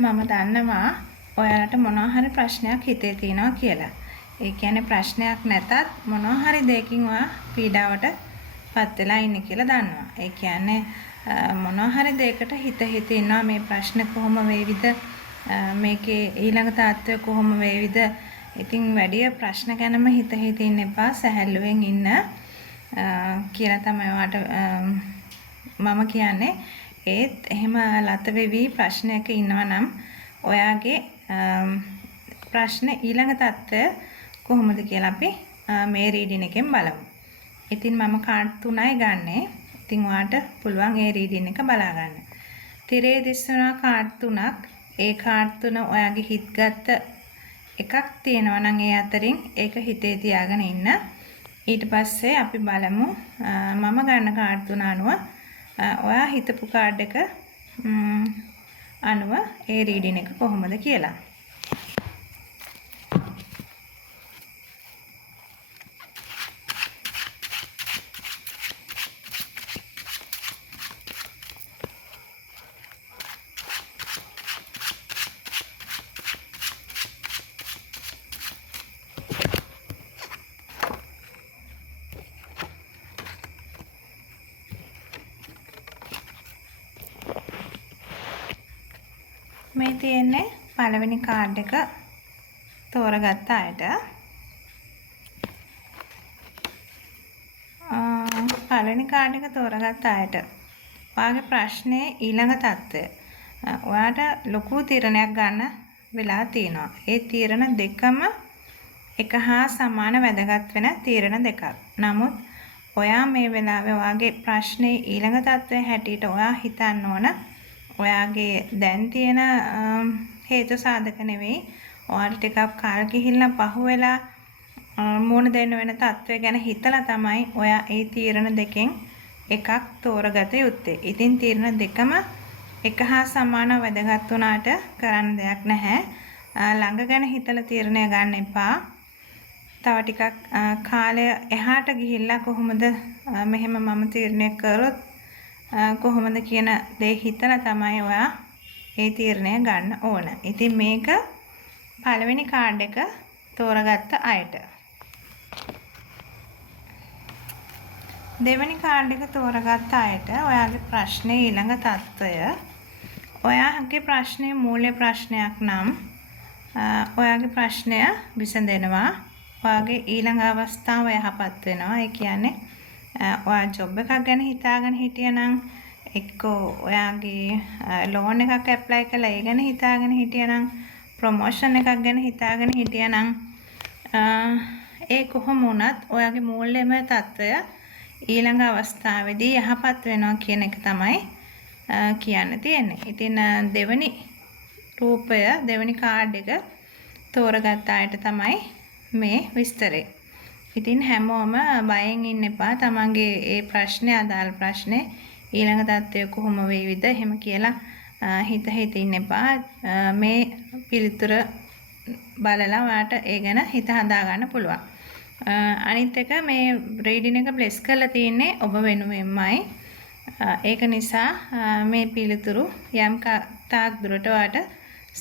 මම දන්නවා ඔයාලට මොනවා හරි ප්‍රශ්නයක් හිතේ තියෙනවා කියලා. ඒ කියන්නේ ප්‍රශ්නයක් නැතත් මොනවා හරි දෙයකින් ඔයා පීඩාවට පත් වෙලා ඉන්නේ කියලා දන්නවා. ඒ කියන්නේ මොනවා හරි දෙයකට හිත ඉන්නවා මේ ප්‍රශ්න කොහොම වේවිද මේකේ ඊළඟ තාත්වය කොහොම වේවිද. ඉතින් වැඩි ප්‍රශ්න ගැනම හිත ඉන්න එපා, සැහැල්ලුවෙන් ඉන්න කියලා තමයි ඔයාට මම කියන්නේ. ඒත් එහෙම ලත වෙවි ප්‍රශ්නයක ඉන්නවා නම් ඔයාගේ ප්‍රශ්න ඊළඟ තත්ත්වය කොහොමද කියලා අපි මේ රීඩින් එකෙන් බලමු. ඉතින් මම කාඩ් 3යි ගන්නෙ. ඉතින් ඔයාට පුළුවන් ඒ රීඩින් එක බලා ගන්න. තිරේ දිස්සනවා කාඩ් 3ක්. ඒ කාඩ් 3 ඔයාගේ හිතගත් එකක් තියෙනවා නම් ඒ අතරින් ඒක හිතේ තියාගෙන ඉන්න. ඊට පස්සේ අපි බලමු මම ගන්න කාඩ් 3 අනුව ඔයා හිතපු කාඩ් එක අනුව ඒ රීඩින් එක කොහොමද කියලා. මේ තියෙන්නේ පළවෙනි කාඩ් එක තෝරගත්ත අයට. පළවෙනි කාඩ් එක තෝරගත්ත අයට ඔයාගේ ප්‍රශ්නේ ඊළඟ තත්ත්වය. ඔයාට ලොකු තීරණයක් ගන්න වෙලා තියෙනවා. ඒ තීරණ දෙකම එක හා සමාන වැදගත් වෙන තීරණ දෙකක්. නමුත් ඔයා මේ වෙලාවේ ඔයාගේ ප්‍රශ්නේ ඊළඟ තත්ත්වය හැටියට ඔයා හිතන්න ඕන ඔයාගේ දැන් තියෙන හේතු සාධක නෙවෙයි. ඔයාලට ටිකක් කාල ගිහිල්ලා පහුවෙලා මුණ දෙන්න වෙන තත්ත්වය ගැන හිතලා තමයි ඔයා ඒ තීරණ දෙකෙන් එකක් තෝරගත යුත්තේ. ඉතින් තීරණ දෙකම එක හා සමානව වැදගත් වුණාට කරන්න දෙයක් නැහැ. ළඟ ගැන හිතලා තීරණය ගන්න එපා. තව ටිකක් කාලය එහාට ගිහිල්ලා කොහොමද මෙහෙම මම තීරණය කරොත් කොහොමද කියන දේ හිතලා තමයි ඔයා ඒ තීරණය ගන්න ඕන. ඉතින් මේක පළවෙනි කාඩ් එක තෝරගත්ත අයට. දෙවෙනි කාඩ් එක තෝරගත්ත අයට ඔයාගේ ප්‍රශ්නේ ඊළඟ තත්ත්වය. ඔයාගේ ප්‍රශ්නේ මූල්‍ය ප්‍රශ්නයක් නම් ඔයාගේ ප්‍රශ්නය විසඳෙනවා. ඔයාගේ ඊළඟ අවස්ථාව යහපත් වෙනවා. ඒ කියන්නේ ඔයා ජොබ් එකක් ගැන හිතාගෙන හිටියනම් එක්කෝ ඔයාගේ ලෝන් එකක් ඇප්ලයි කරලා ඒ ගැන හිතාගෙන හිටියනම් ප්‍රොමෝෂන් එකක් ගැන හිතාගෙන හිටියනම් ඒ කොහොම වුණත් ඔයාගේ මූල්‍යමය තත්ත්වය ඊළඟ අවස්ථාවේදී යහපත් වෙනවා කියන එක තමයි කියන්න තියෙන්නේ. ඉතින් දෙවෙනි රූපය දෙවෙනි කාඩ් එක තෝරගත්ත අයට තමයි මේ විස්තරේ. ඉතින් හැමෝම බයෙන් ඉන්න එපා. තමන්ගේ ඒ ප්‍රශ්නේ අදාළ ප්‍රශ්නේ ඊළඟ තත්ත්වය කොහොම වේවිද එහෙම කියලා හිත ඉන්න එපා. මේ පිළිතුර බලලා ඔයාට ඒ ගැන හිත හදා ගන්න පුළුවන්. අනිත් එක මේ රීඩින් එක ප්ලේස් කරලා තියෙන්නේ ඔබ වෙනුවෙන්මයි. ඒක නිසා මේ පිළිතුරු යම් තාක් දුරට ඔයාට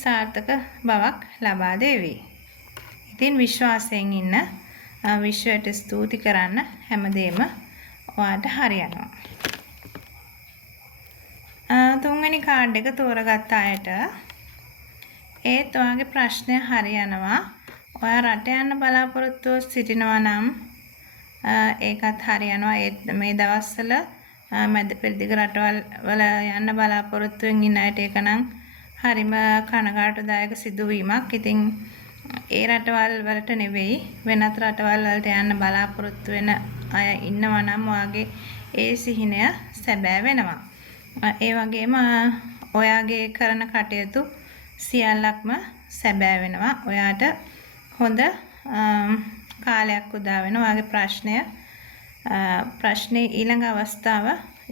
සාර්ථක බවක් ලබා දෙවි. ඉතින් විශ්වාසයෙන් ඉන්න. විශ්වයට ස්තුති කරන්න හැමදේම ඔයාට හරියනවා. තුන්වෙනි කාඩ් එක තෝරගත්ත අයට ඒත් ඔයාගේ ප්‍රශ්නය හරියනවා. ඔයා රට යන්න බලාපොරොත්තු සිටිනවා නම් ඒකත් හරියනවා. ඒත් මේ දවස්වල මැද පෙරදිග රටවල් වල යන්න බලාපොරොත්තුෙන් ඉන්න අයට ඒක නම් හරිම කනගාටුදායක සිදුවීමක්. ඉතින් ඒ රටවල් වලට නෙවෙයි වෙනත් රටවල් වලට යන්න බලාපොරොත්තු වෙන අය ඉන්නවා නම් ඔයාගේ ඒ සිහිනය සැබෑ වෙනවා. ඒ වගේම ඔයාගේ කරන කටයුතු සියල්ලක්ම සැබෑ වෙනවා. ඔයාට හොඳ කාලයක් උදා වෙනවා. ඔයාගේ ප්‍රශ්නේ ඊළඟ අවස්ථාව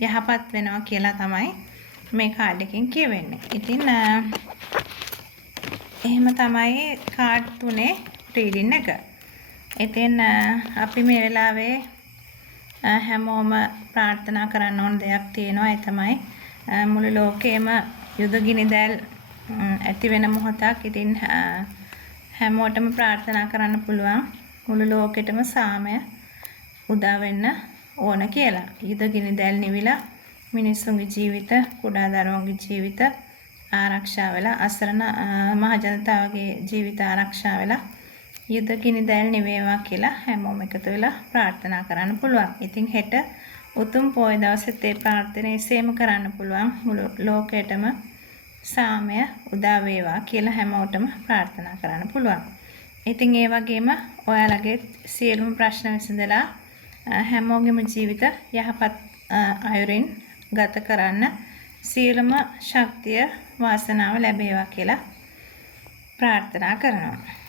යහපත් වෙනවා කියලා තමයි මේ කාඩ් එකෙන් කියවෙන්නේ. ඉතින් එහෙම තමයි කාඩ් 3 රීඩින් එක. ඉතින් අපි මේ වෙලාවේ හැමෝම ප්‍රාර්ථනා කරන්න ඕන දෙයක් තියෙනවා. ඒ තමයි මුළු ලෝකෙම යුද ගිනිදැල් ඇති වෙන මොහොතක්. ඉතින් හැමෝටම ප්‍රාර්ථනා කරන්න පුළුවන් මුළු ලෝකෙටම සාමය උදා වෙන්න ඕන කියලා. යුද ගිනි දැල් නිවිලා මිනිස්සුන්ගේ ජීවිත, කුඩා දරුවන්ගේ ජීවිත ආරක්ෂා වෙලා, අසරණ මහ ජනතාවගේ ජීවිත ආරක්ෂා වෙලා යුද ගිනි දැල් නිවේවා කියලා හැමෝම එකතු වෙලා ප්‍රාර්ථනා කරන්න පුළුවන්. ඉතින් හෙට උතුම් පොය දවසෙත් ඒ ප්‍රාර්ථනාව එසේම කරන්න පුළුවන්. මුළු ලෝකෙටම සාමය උදා වේවා කියලා හැමෝටම ප්‍රාර්ථනා කරන්න පුළුවන්. ඉතින් ඒ වගේම ඔයාලගේ සියලුම ප්‍රශ්න විසඳලා හැමෝගෙම ජීවිත යහපත් අයුරින් ගත කරන්න සියලුම ශක්තිය වාසනාව ලැබේවා කියලා ප්‍රාර්ථනා කරනවා.